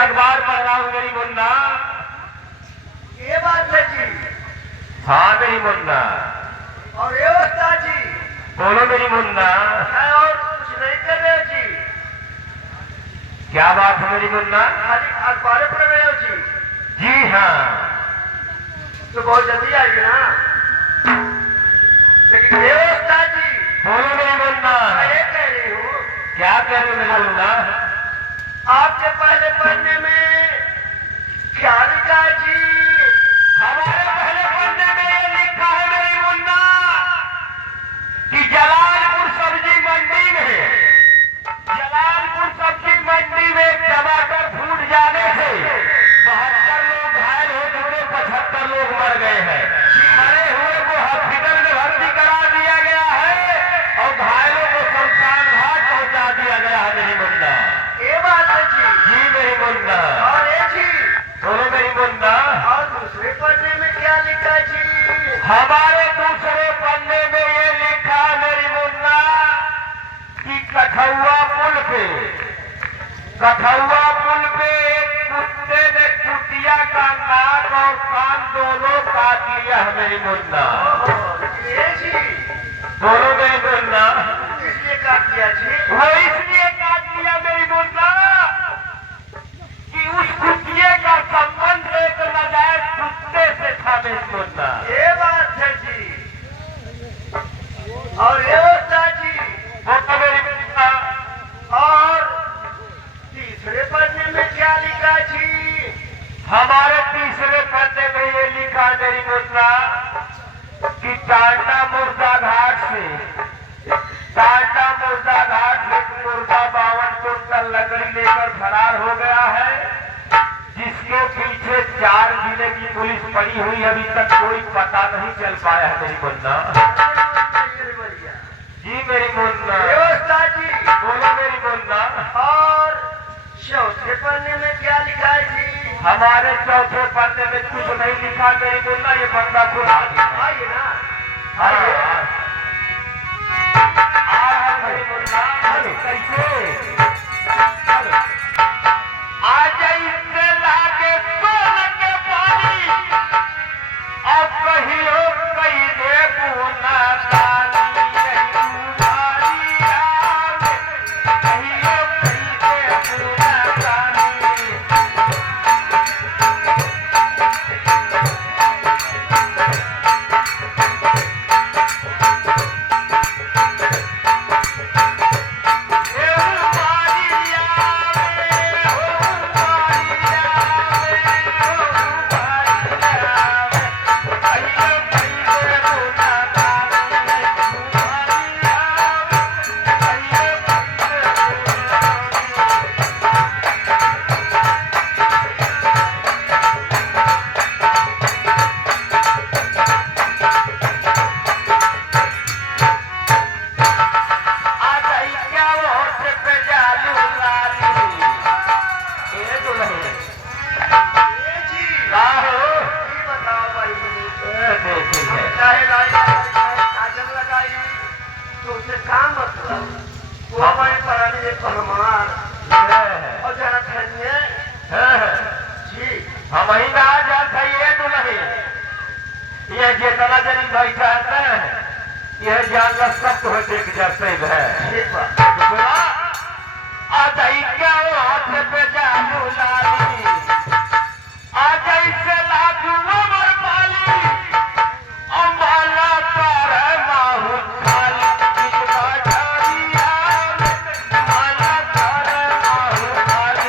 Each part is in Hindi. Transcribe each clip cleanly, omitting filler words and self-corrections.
अखबार पढ़ रहा हूँ मेरी मुन्ना। ये बात है जी। हाँ मेरी मुन्ना। और ये उस्ताद जी बोलो मेरी मुन्ना। है और कुछ नहीं कर रहे हो जी? क्या बात है मेरी मुन्ना? खाली अखबार पढ़ रहे हो जी? जी हाँ। तो बहुत जल्दी आएगी ना। लेकिन ये उस्ताद जी बोलो मेरी मुन्ना। मैं ये कह रही हूँ, क्या कह रहे हो मेरी मुन्ना? आपके पहले पढ़ने में क्या लिखा है जी? हमारे पहले पन्ने में ये लिखा है मेरी मुन्ना कि जलालपुर सब्जी मंडी में टमाटर फूट जाने से 72 लोग घायल हो चुके, 75 लोग मर गए हैं। मरे हुए को हॉस्पिटल में भर्ती करा दिया गया है और घायलों को शमशान घाट पहुंचा दिया गया है मेरी मुन्ना। ये बात है जी। जी मेरी मुन्ना। और ये जी बोलो मेरी मुन्ना। और दूसरे पढ़ने में क्या लिखा है जी? हमारे दूसरे पन्ने में ये लिखा मेरी मुन्ना कि कठौआ पुल पे एक कुत्ते ने कुतिया का नाक और कान दोनों काट लिया है मेरी मुन्ना। ये जी बोलो मेरी मुन्ना। इसलिए काट दिया जी? वो इसलिए काट लिया मेरी मुन्ना कि उस कुतिये का संबंध एक नाजायज कुत्ते से था मेरी मुन्ना। ये बात है जी। और ये उस्ताद जी बोलो मेरी मुन्ना। और तीसरे पढ़ने में क्या लिखा जी? हमारे तीसरे पन्ने में ये लिखा मेरी मुन्ना कि टांडा मुर्दा घाट से मुर्दा 52 कुंटल लकड़ी लेकर फरार हो गया है, जिसके पीछे 4 जिले की पुलिस पड़ी हुई, अभी तक कोई पता नहीं चल पाया है मेरी मुन्ना। जी मेरी मुन्ना। ये उस्ताद जी बोलो मेरी मुन्ना। और चौथे पढ़ने में क्या लिखा है जी? हमारे चौथे पन्ने में कुछ नहीं लिखा मेरी मुन्ना, ये बंदा खुद आइए ना, आइए। मेरी मुन्ना। कैसे आज इससे लागे सोन के पानी और कहियो कही दे पूना दानी कहियो कही दे पूना दानी। ये जी ये बताओ भाई, चाहे लाई चाहे काजल लगाई तो उसे काम मतलब वो हमारे पराने एक पहलवान और जरा खनिए जी। हम ही ना जाता ये दुल्हे ये जितना जनी बैठा है यह जानवर सख्त होते कि जैसे है। ठीक बात। आजाई क्या वो हाथ पे जालू लाली आजाई से लागू उमर पाली अम्बाला कर माहू खाली कितना झाड़िया अम्बाला कर माहू खाली।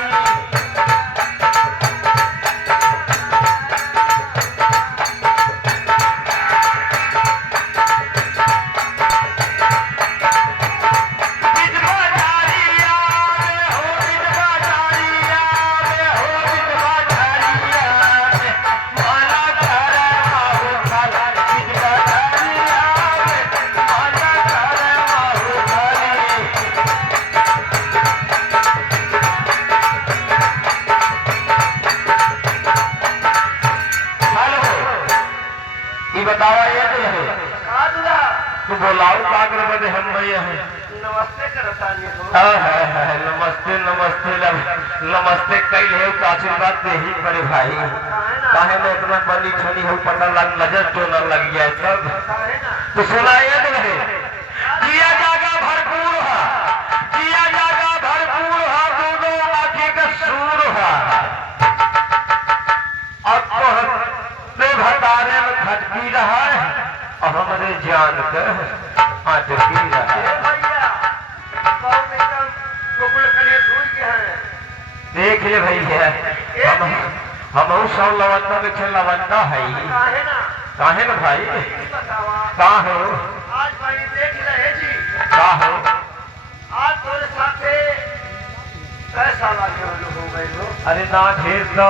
बतावा ये तो है कादला तू बोलाओ कागर बदे हम भैया हैं। नमस्ते करता नहीं हो। नमस्ते नमस्ते नमस्ते कई है तो आशीर्वाद दे ही पड़े भाई। काहे में इतना बनी छनी हो पता लग नजर क्यों न लग गया सब। तो सुनाइए तो रहे जिया जागा भरपूर है, जिया जागा भरपूर है, दोनों आंखें का सूर है। अब तो भतारे में खटकी रहा है और हमारे जान के आटकी रहा है। देख ले भैया हम सब लवंदा में लवंदा है काहे ना भाई का हो आज भाई देख रहे जी का हो आज तोरे साथे कैसा लागे हो गए हो। अरे ना ढेर तो